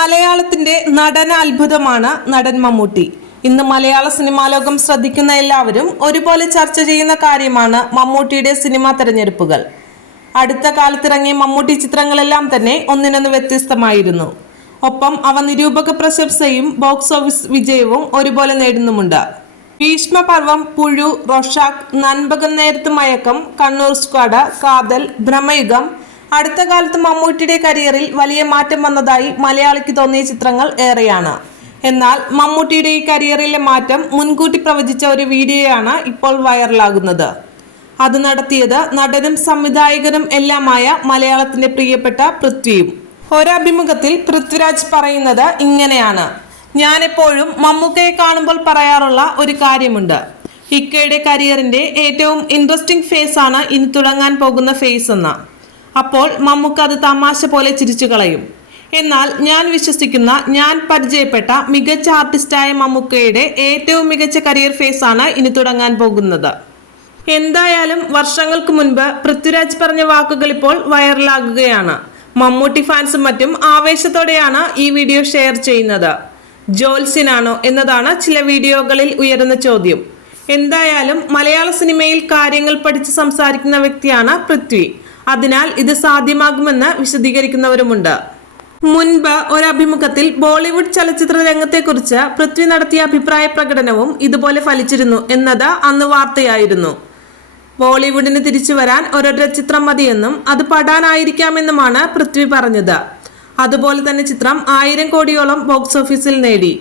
മലയാളത്തിന്റെ നടന അത്ഭുതമാണ് നടൻ മമ്മൂട്ടി. ഇന്ന് മലയാള സിനിമാ ലോകം ശ്രദ്ധിക്കുന്ന എല്ലാവരും ഒരുപോലെ ചർച്ച ചെയ്യുന്ന കാര്യമാണ് മമ്മൂട്ടിയുടെ സിനിമാ തെരഞ്ഞെടുപ്പുകൾ. അടുത്ത കാലത്തിറങ്ങിയ മമ്മൂട്ടി ചിത്രങ്ങളെല്ലാം തന്നെ ഒന്നിനൊന്ന് വ്യത്യസ്തമായിരുന്നു. ഒപ്പം അവ നിരൂപക പ്രശംസയും ബോക്സ് ഓഫീസ് വിജയവും ഒരുപോലെ നേടുന്നുമുണ്ട്. ഭീഷ്മപർവം പുഴു റൊഷാക്ക് നൻപകം നേരത്ത് മയക്കം കണ്ണൂർ സ്ക്വാഡ് കാതൽ ഭ്രമയുഗം അടുത്ത കാലത്ത് മമ്മൂട്ടിയുടെ കരിയറിൽ വലിയ മാറ്റം വന്നതായി മലയാളിക്ക് തോന്നിയ ചിത്രങ്ങൾ ഏറെയാണ്. എന്നാൽ മമ്മൂട്ടിയുടെ ഈ കരിയറിലെ മാറ്റം മുൻകൂട്ടി പ്രവചിച്ച ഒരു വീഡിയോയാണ് ഇപ്പോൾ വൈറലാകുന്നത്. അത് നടത്തിയത് നടനും സംവിധായകനും എല്ലാമായ മലയാളത്തിന്റെ പ്രിയപ്പെട്ട പൃഥ്വിയും. ഒരഭിമുഖത്തിൽ പൃഥ്വിരാജ് പറയുന്നത് ഇങ്ങനെയാണ്. ഞാനെപ്പോഴും മമ്മൂക്കയെ കാണുമ്പോൾ പറയാറുള്ള ഒരു കാര്യമുണ്ട്. ഇക്കയുടെ കരിയറിന്റെ ഏറ്റവും ഇൻട്രസ്റ്റിംഗ് ഫേസ് ആണ് ഇനി തുടങ്ങാൻ പോകുന്ന ഫേസ് എന്ന. അപ്പോൾ മമ്മൂക്ക അത് തമാശ പോലെ ചിരിച്ചു കളയും. എന്നാൽ ഞാൻ വിശ്വസിക്കുന്ന ഞാൻ പരിചയപ്പെട്ട മികച്ച ആർട്ടിസ്റ്റായ മമ്മൂക്കയുടെ ഏറ്റവും മികച്ച കരിയർ ഫേസ് ആണ് ഇനി തുടങ്ങാൻ പോകുന്നത്. എന്തായാലും വർഷങ്ങൾക്ക് മുൻപ് പൃഥ്വിരാജ് പറഞ്ഞ വാക്കുകൾ ഇപ്പോൾ വൈറലാകുകയാണ്. മമ്മൂട്ടി ഫാൻസും മറ്റും ആവേശത്തോടെയാണ് ഈ വീഡിയോ ഷെയർ ചെയ്യുന്നത്. ജോൽസിനാണോ എന്നതാണ് ചില വീഡിയോകളിൽ ഉയരുന്ന ചോദ്യം. എന്തായാലും മലയാള സിനിമയിൽ കാര്യങ്ങൾ പഠിച്ച് സംസാരിക്കുന്ന വ്യക്തിയാണ് പൃഥ്വി. അതിനാൽ ഇത് സാധ്യമാകുമെന്ന് വിശദീകരിക്കുന്നവരുമുണ്ട്. മുൻപ് ഒരു അഭിമുഖത്തിൽ ബോളിവുഡ് ചലച്ചിത്ര രംഗത്തെക്കുറിച്ച് പൃഥ്വി നടത്തിയ അഭിപ്രായ പ്രകടനവും ഇതുപോലെ ഫലിച്ചിരുന്നു എന്നത് അന്ന് വാർത്തയായിരുന്നു. ബോളിവുഡിന് തിരിച്ചു വരാൻ ഒരൊറ്റ ചിത്രം മതിയെന്നും അത് പടാനായിരിക്കാമെന്നുമാണ് പൃഥ്വി പറഞ്ഞത്. അതുപോലെ തന്നെ ചിത്രം ആയിരം കോടിയോളം ബോക്സ് ഓഫീസിൽ നേടി.